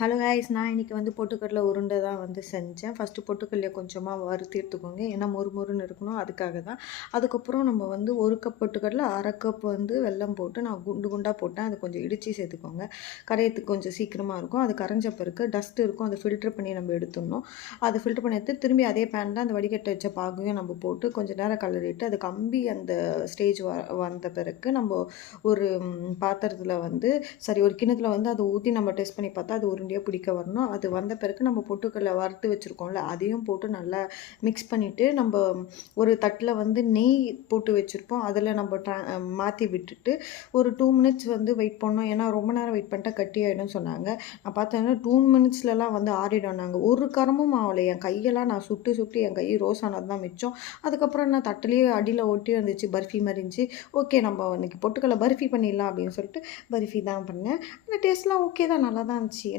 Hello guys, நான் இன்னைக்கு வந்து பொட்டுக்கடலை உருண்டை தான் வந்து செஞ்சேன். ஃபஸ்ட்டு பொட்டுக்கடலைய கொஞ்சமாக வறுத்து எடுத்துக்கோங்க. ஏன்னா மொறுமொறுன்னு இருக்கணும், அதுக்காக தான். அதுக்கப்புறம் நம்ம வந்து 1 கப் பொட்டுக்கடலை, 1/2 கப் வந்து வெல்லம் போட்டு நான் குண்டு குண்டாக போட்டேன். அது கொஞ்சம் இடித்து சேர்த்துக்கோங்க. கரையத்துக்கு கொஞ்சம் சீக்கிரமாக இருக்கும். அது கரைஞ்ச பிறகு டஸ்ட் இருக்கும், அதை ஃபில்டர் பண்ணி நம்ம எடுத்துடணும். அதை ஃபில்டர் பண்ணி எடுத்து திரும்பி அதே பேனில் அந்த வடிகட்ட வச்ச பாகையும் நம்ம போட்டு கொஞ்சம் நேரம் கலரிட்டு அது கம்பி அந்த ஸ்டேஜ் வந்த பிறகு நம்ம ஒரு பாத்திரத்தில் வந்து ஒரு கிண்ணத்தில் வந்து அதை ஊற்றி நம்ம டெஸ்ட் பண்ணி பார்த்தா அது உருண்டையாக பிடிக்க வரணும். அது வந்த பிறகு நம்ம பொட்டுக்கடலை வறுத்து வச்சுருக்கோம்ல, அதையும் போட்டு நல்லா மிக்ஸ் பண்ணிவிட்டு நம்ம ஒரு தட்டில் வந்து நெய் போட்டு வச்சுருப்போம். அதில் நம்ம மாற்றி விட்டுட்டு ஒரு 2 மினிட்ஸ் வந்து வெயிட் பண்ணோம். ஏன்னா ரொம்ப நேரம் வெயிட் பண்ணிட்டா கட்டி ஆகிடும்னு சொன்னாங்க. நான் பார்த்தேன்னா 2 மினிட்ஸ்லலாம் வந்து ஆறிடும். நாங்கள் ஒரு கரமும் ஆகலை. என் கையெல்லாம் நான் சுட்டு சுட்டு என் கை ரோஸ் ஆனது தான் மிச்சம். அதுக்கப்புறம் நான் தட்டிலேயே அடியில் ஒட்டி வந்துச்சு, பர்ஃபி மாதிரி இருந்துச்சு. ஓகே, நம்ம இன்னைக்கு பொட்டுக்கடலை பர்ஃபி பண்ணிடலாம் அப்படின்னு சொல்லிட்டு பர்ஃபி தான் பண்ணேன். அந்த டேஸ்ட்லாம் ஓகே தான், நல்லா தான் இருந்துச்சு.